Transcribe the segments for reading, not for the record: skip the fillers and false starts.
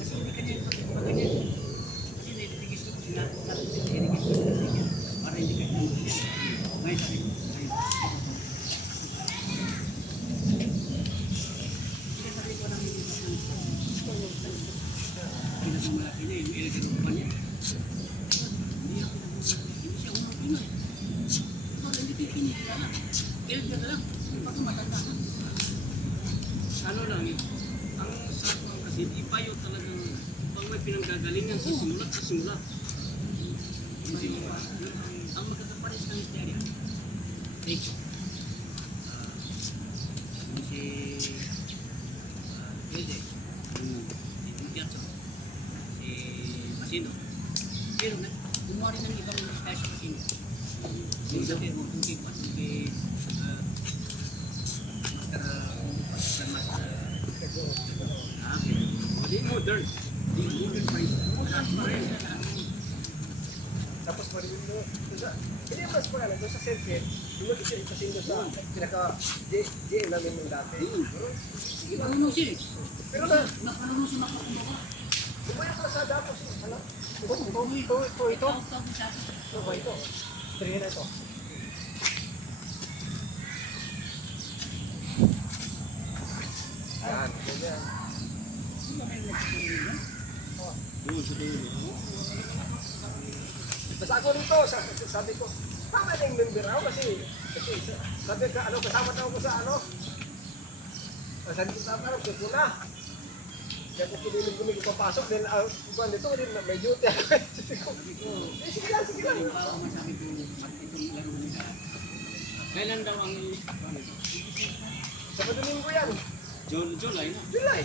Kasi hindi ka niya ganyan. Kasi nilitigis ko, sinabi ko natin siya, nilitigis ko siya, para hindi ka niya ganyan. Ngayon sabi ko, ngayon. Kaya sabi ko namin dito ng pinakamalaki niya, yung ilagay niya. Hindi ako nagmumulaki, hindi siya unang Pinoy. Hindi kinikilala. Ilagay na lang, baka matanda ka. Ano lang eh, ang sakto kasi di pa yun talagang pag may pinanggagalingan sa simula. Ang magkakapares ng istorya. Thank you. Si Pwede, si Mutiatso, si Masino. Pero gumawa rin ng ibang style sa Masino. Yung sabi mo, kung si Di modern pa rin. Tapos marinig mo, hindi mas pangalan, doon sa circuit, yung mag-isa ipasindo sa pinaka-GM namin nung dati. Sige, marunong siya eh. Pero na, Nakalunong siya makakumawa. kumaya pala sa datos, ano? Ito. Ito ba ito? Tingnan na ito. Yan, ganyan. Basta ako rito, sabi ko, tama na yung member ako kasi sabi ka, ano, kasama na ako sa ano. Sabi ko, tama na, gusto na. Kaya kung kinilig ko papasok, then iba nito, may duty ako. Sabi ko, sige lang. Masabi ko, itong laro nila. Kailan daw ang Sabado Linggo yan. July na. July.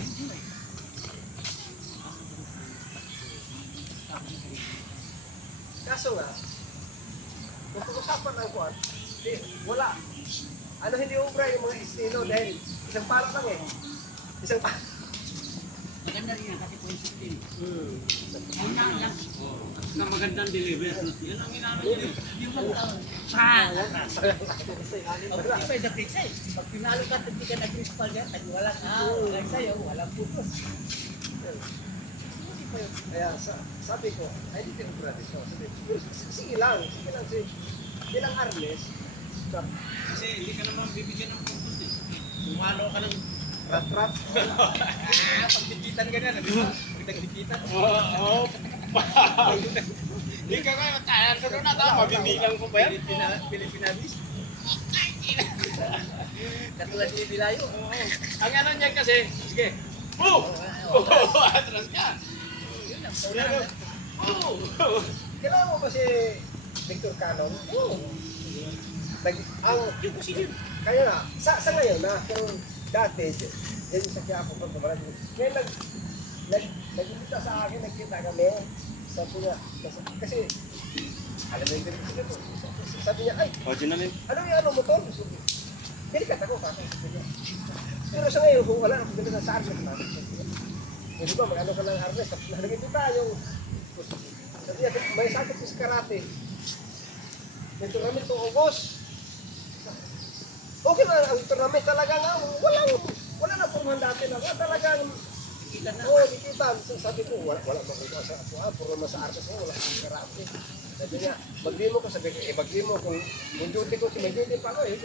Kaso nga, kung pag-usapan ng kuwan, wala. Ano hindi ubra yung mga estilo dahil isang parang lang eh. Isang parang. Maganda rin yan kasi 0.16. Yun lang. Na magandang deliver. Yan ang inaano niya. Yung lang taon. Hindi pa isa pizza eh. Pag pinalo ka, hindi ka nag-crispal yan. Walang walang sayo, walang putos. Kaya sabi ko, ay hindi ko tradisyon. Sige lang. Bilang Arles, Kasi hindi ka naman bibigyan ng putos eh. Umalo ka ng rat-rat. pagdikitan ka na. Pagdikitan. Oo. Hindi ka kayo tayo sa doon na tama. Bibilang ko ba yan? Pilipinabis. Katulad ni Bilayo. Ang ano niya kasi, sige. Boom! Atras ka. Kailangan mo ba si Victor Canong? Oo. Kaya nga, sa ngayon na, pero dati, yan yung sa Quiapo pag kumalag. Ngayon nag-imita sa akin, nagkita kami. Sabi niya, kasi, alam mo yung pinag-isip ko. Sabi niya, ay, ano yung ano mo to? Dilikat ako, kaka. Pero sa ngayon, kung wala na kung ganun sa arnes namin. Di ba, mag-ano ka ng arnes, tapos nalagay dito tayo. Sabi niya, may sakit ko sa karate. May tournament to August. Okay na, ang tournament talaga nga, wala na puruhan dati na. Talagang, dikitan. Sabi ko, wala makita sa apuan, puro naman sa artes mo, wala kang karate. Sabi niya, mag-demo ko, sabi ko, mag-demo kung duty ko, may duty pa ako eh.